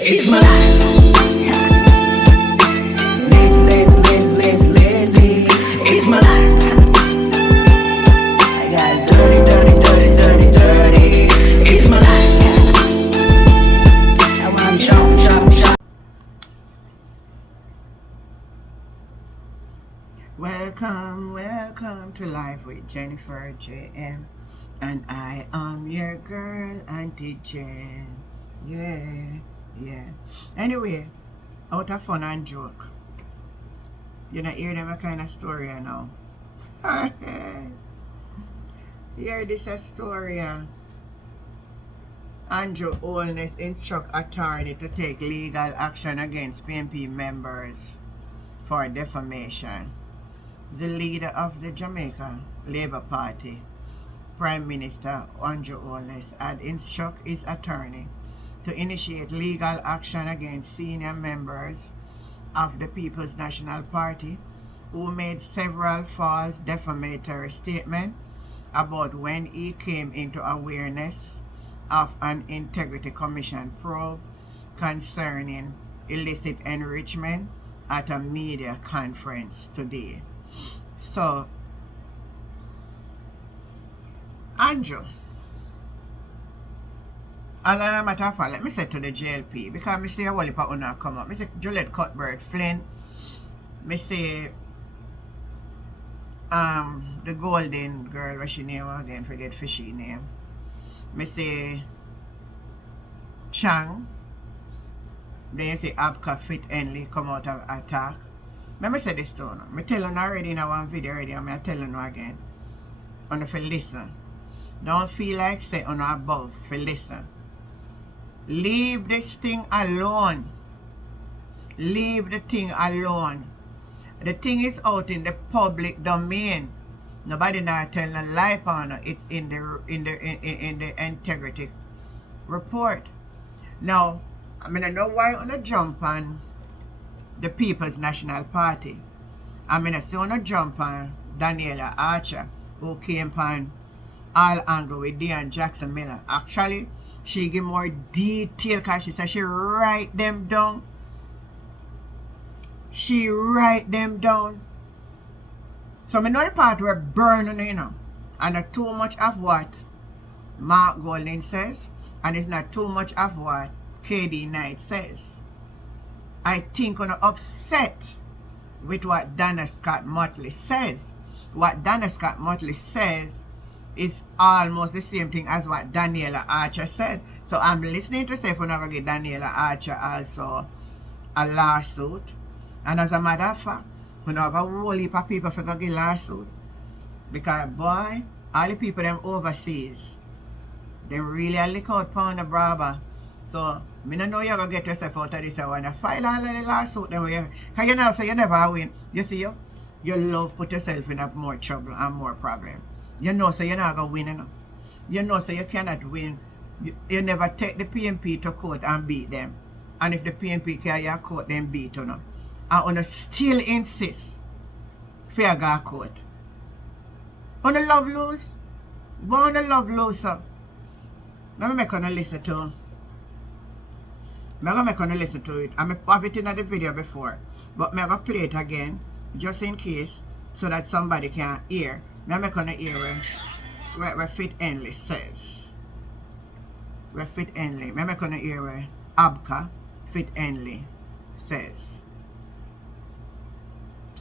It's my life. Lazy. It's my life. I got dirty. It's my life. I want shop. Welcome to Life with Jennifer JM, and I am your girl, Auntie Jen. Yeah. Anyway, out of fun and joke, you know, hear them a kind of story now. Hear this a story. Andrew Holness instruct attorney to take legal action against PNP members for defamation. The leader of the Jamaica Labour Party, Prime Minister Andrew Holness, had instructed his attorney to initiate legal action against senior members of the People's National Party who made several false defamatory statements about when he came into awareness of an Integrity Commission probe concerning illicit enrichment at a media conference today. So, Andrew, as a matter of fact, let me say to the JLP, because I see a whole heap of una come up. I say Juliet Cuthbert Flynn, I say the golden girl, what she name again, forget fishy name. I say Chang, then you say Abka Fit Enley come out of attack. Let me say this to you. I tell you already in one video already, and I tell you again. On the listen. Don't feel like say on above for listen. Leave this thing alone. Leave the thing alone. The thing is out in the public domain. Nobody not telling a lie on it. It's in the integrity report. Now, I mean I know why on a jump on the People's National Party. I mean I see on a jump on Daniela Archer, who came on all angle with Dean Jackson Miller. Actually, she give more detail because she said she write them down. She write them down. So I know the part where burning, you know, and not too much of what Mark Golding says, and it's not too much of what KD Knight says. I think I'm upset with what Dana Scott Motley says. What Dana Scott Motley says is almost the same thing as what Daniela Archer said. So I'm listening to say if we never get Daniela Archer also a lawsuit. And as a matter of fact, we have a whole heap of people for go get lawsuit. Because boy, all the people them overseas, they really look out pound the brava. So I don't know you're going to get yourself out of this one. File all of the lawsuit. Because you know, so you never win. You see, you love put yourself in more trouble and more problem. You know, so you're not going to win. You know? You know, so you cannot win. You never take the PNP to court and beat them. And if the PNP carry your court, then beat you. Know? And you still insist for you go to court. On the love lose? But on the love lose, sir. Let me make you listen to I'm going to listen to it. I have it in the video before. But I'm going to play it again. Just in case. So that somebody can hear. I'm going to hear where Fit Enley says. Where Fit Enley. I'm going to hear where Abka Fit Enley says.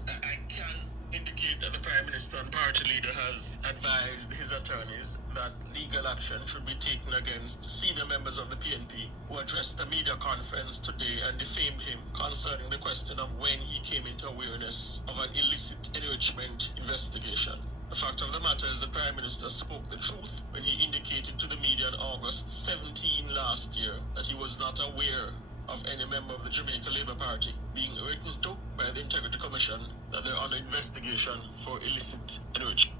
I can indicate that the Prime Minister and party leader has advised his attorneys that legal action should be taken against senior members of the PNP who addressed a media conference today and defamed him concerning the question of when he came into awareness of an illicit enrichment investigation. The fact of the matter is the Prime Minister spoke the truth when he indicated to the media on August 17 last year that he was not aware of any member of the Jamaica Labour Party being written to by the Integrity Commission that they're under investigation for illicit enrichment.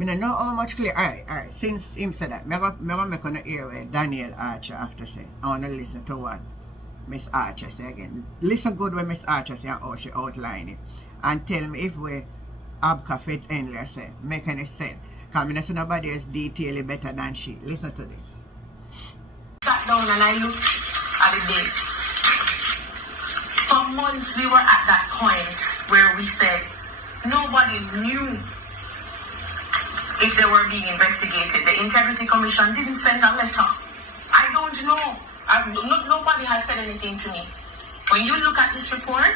I don't know how much clear. Alright. Since him said that, I'm going to make an ear with Daniel Archer after say. I want to listen to what Miss Archer say again. Listen good when Miss Archer say how she outline it. And tell me if we Abka Fit Enley say make any sense. Because I see nobody else detail it better than she. Listen to this. Sat down and I looked at the dates. For months we were at that point where we said nobody knew if they were being investigated. The Integrity Commission didn't send a letter. I don't know. Nobody has said anything to me. When you look at this report,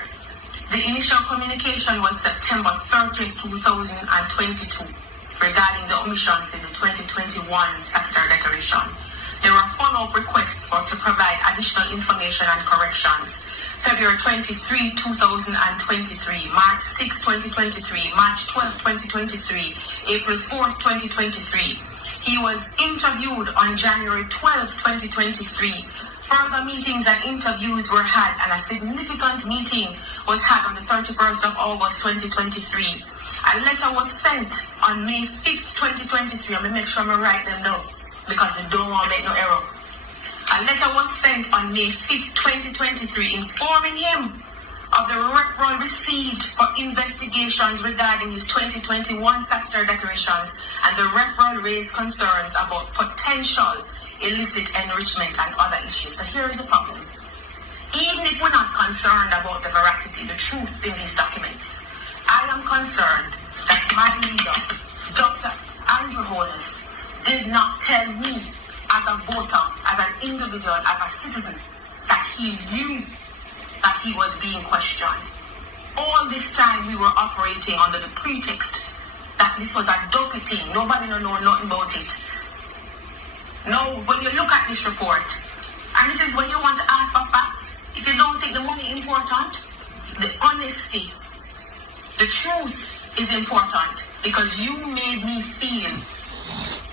the initial communication was September 30, 2022 regarding the omissions in the 2021 statutory declaration. There were follow-up requests to provide additional information and corrections. February 23, 2023, March 6, 2023, March 12, 2023, April 4, 2023. He was interviewed on January 12, 2023. Further meetings and interviews were had, and a significant meeting was had on the 31st of August, 2023. A letter was sent on May 5th, 2023. I'm going to make sure I write them down because we don't want to make no error. A letter was sent on May 5th, 2023, informing him of the referral received for investigations regarding his 2021 statutory declarations, and the referral raised concerns about potential illicit enrichment and other issues. So here is the problem. Even if we're not concerned about the veracity, the truth in these documents, I am concerned that my leader, Dr. Andrew Holness, did not tell me as a voter, as an individual, as a citizen, that he knew that he was being questioned. All this time we were operating under the pretext that this was a dirty thing. Nobody know nothing about it. Now, when you look at this report, and this is when you want to ask for facts, if you don't think the money is important, the honesty, the truth is important, because you made me feel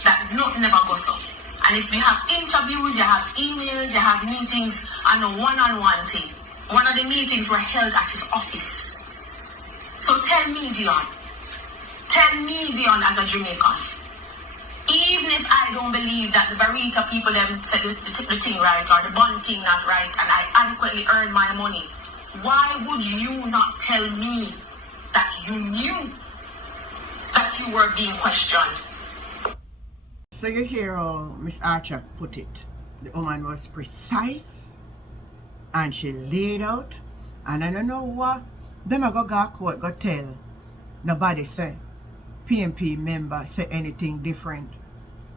that nothing ever goes up. And if you have interviews, you have emails, you have meetings, and a one-on-one thing. One of the meetings were held at his office. So tell me, Dion as a Jamaican, even if I don't believe that the Barita people them said the thing right or the bond thing not right, and I adequately earn my money, why would you not tell me that you knew that you were being questioned? So you hear how Miss Archer put it. The woman was precise and she laid out, and I don't know what them I go court go tell nobody say PNP member say anything different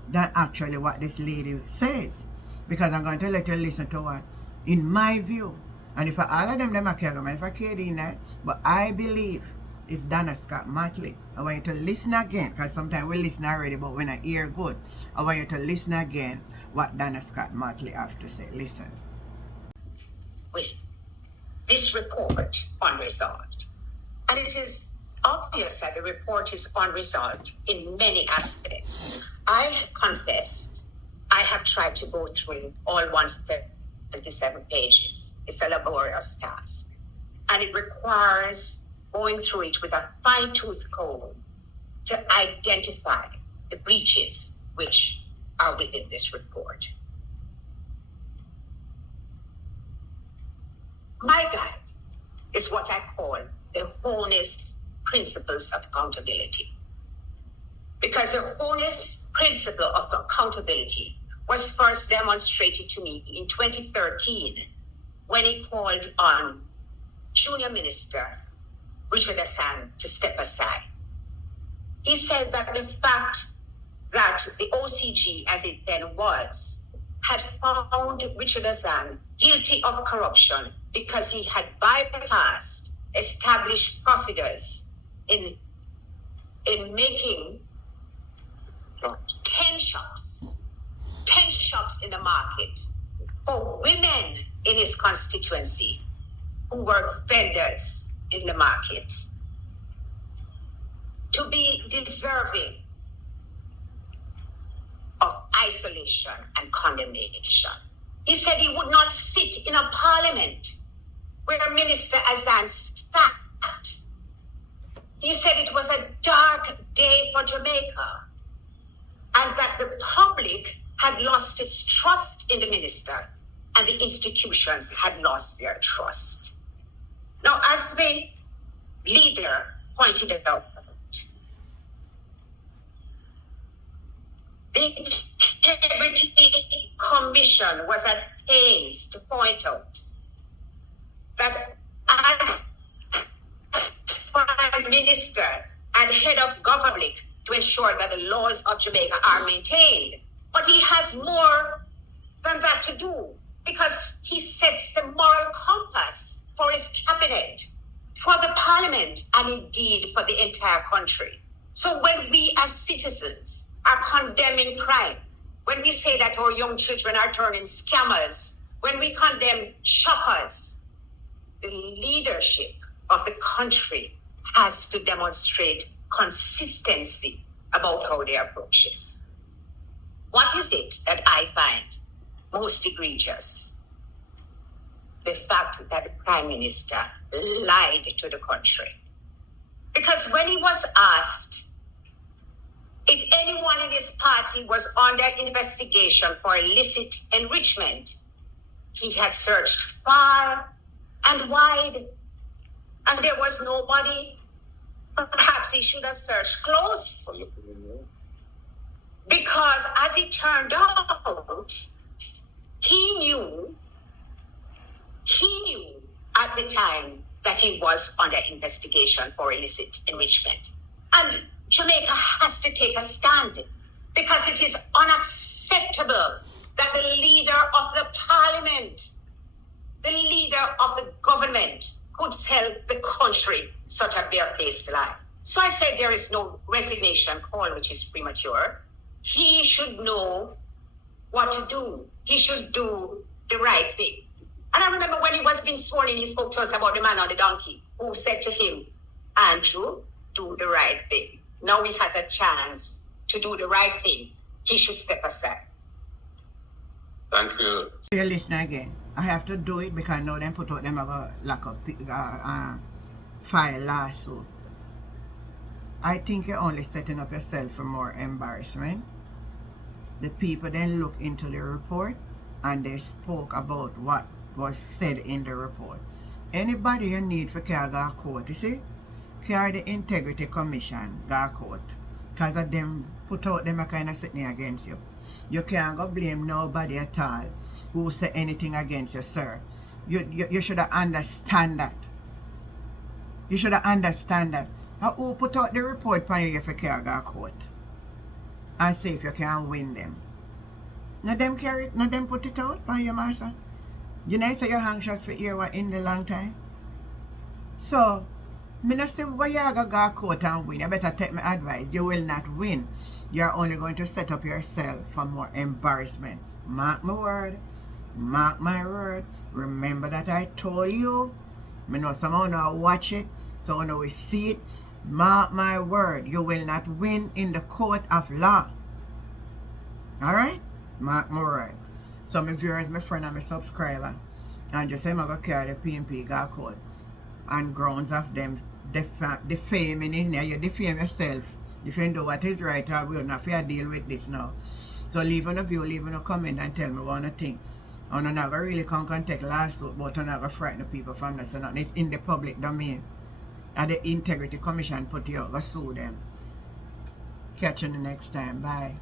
than actually what this lady says, because I'm going to let you listen to what in my view, and if all of them are carrying, if I can't in that, but I believe it's Donna Scott Matley. I want you to listen again, because sometimes we listen already, but when I hear good, I want you to listen again what Donna Scott Matley has to say. Listen. With this report unresolved, and it is obvious that the report is unresolved in many aspects. I confess I have tried to go through all 177 pages. It's a laborious task, and it requires going through it with a fine-tooth comb to identify the breaches which are within this report. My guide is what I call the wholeness principles of accountability. Because the wholeness principle of accountability was first demonstrated to me in 2013 when he called on Junior Minister Richard Hassan to step aside. He said that the fact that the OCG, as it then was, had found Richard Hassan guilty of corruption because he had bypassed established procedures in making 10 shops in the market for women in his constituency who were vendors in the market to be deserving of isolation and condemnation. He said he would not sit in a parliament where Minister Azan sat. He said it was a dark day for Jamaica and that the public had lost its trust in the minister and the institutions had lost their trust. Now, as the leader pointed out, The Integrity Commission was at pains to point out that as Prime Minister and head of government to ensure that the laws of Jamaica are maintained. But he has more than that to do because he sets the moral compass for his cabinet, for the parliament, and indeed for the entire country. So when we as citizens are condemning crime, when we say that our young children are turning scammers, when we condemn shoppers, the leadership of the country has to demonstrate consistency about how they approach this. What is it that I find most egregious? The fact that the Prime Minister lied to the country. Because when he was asked if anyone in his party was under investigation for illicit enrichment, he had searched far and wide, and there was nobody. Perhaps he should have searched close. Because as it turned out, he knew at the time that he was under investigation for illicit enrichment. And Jamaica has to take a stand because it is unacceptable that the leader of the parliament, the leader of the government could tell the country such a bare-faced lie. So I said there is no resignation call, which is premature. He should know what to do. He should do the right thing. And I remember when he was being sworn in, he spoke to us about the man on the donkey who said to him, Andrew, do the right thing. Now he has a chance to do the right thing. He should step aside. Thank you. You listen again. I have to do it because now them put out them like a file lawsuit. I think you're only setting up yourself for more embarrassment. The people then look into the report and they spoke about what was said in the report. Anybody you need for carry go court, you see? Carry the Integrity Commission go court. Because of them put out them a kind of sitting against you. You can't go blame nobody at all who say anything against you, sir. You should understand that. You should understand that. Who put out the report for you if you can't go court? And see if you can win them. Not them carry it, not them put it out by your master. You know say your anxious for here in the long time. So, me not say why you go court and win. You better take my advice. You will not win. You're only going to set up yourself for more embarrassment. Mark my word. Mark my word. Remember that I told you. Me know someone now watch it. So now we see it. Mark my word. You will not win in the court of law. Alright? Mark my word. So my viewers, my friend and my subscriber. And just say I'm going to carry the PNP go court. On grounds of them defaming in there. You defame yourself. If you do what is right, I will not fair deal with this now. So leave on a view, leave on a comment and tell me what you think. And I'm not going to really come take lawsuit, but I'm not going to frighten the people from this. It's in the public domain. And the Integrity Commission put you out, go sue them. Catch you the next time. Bye.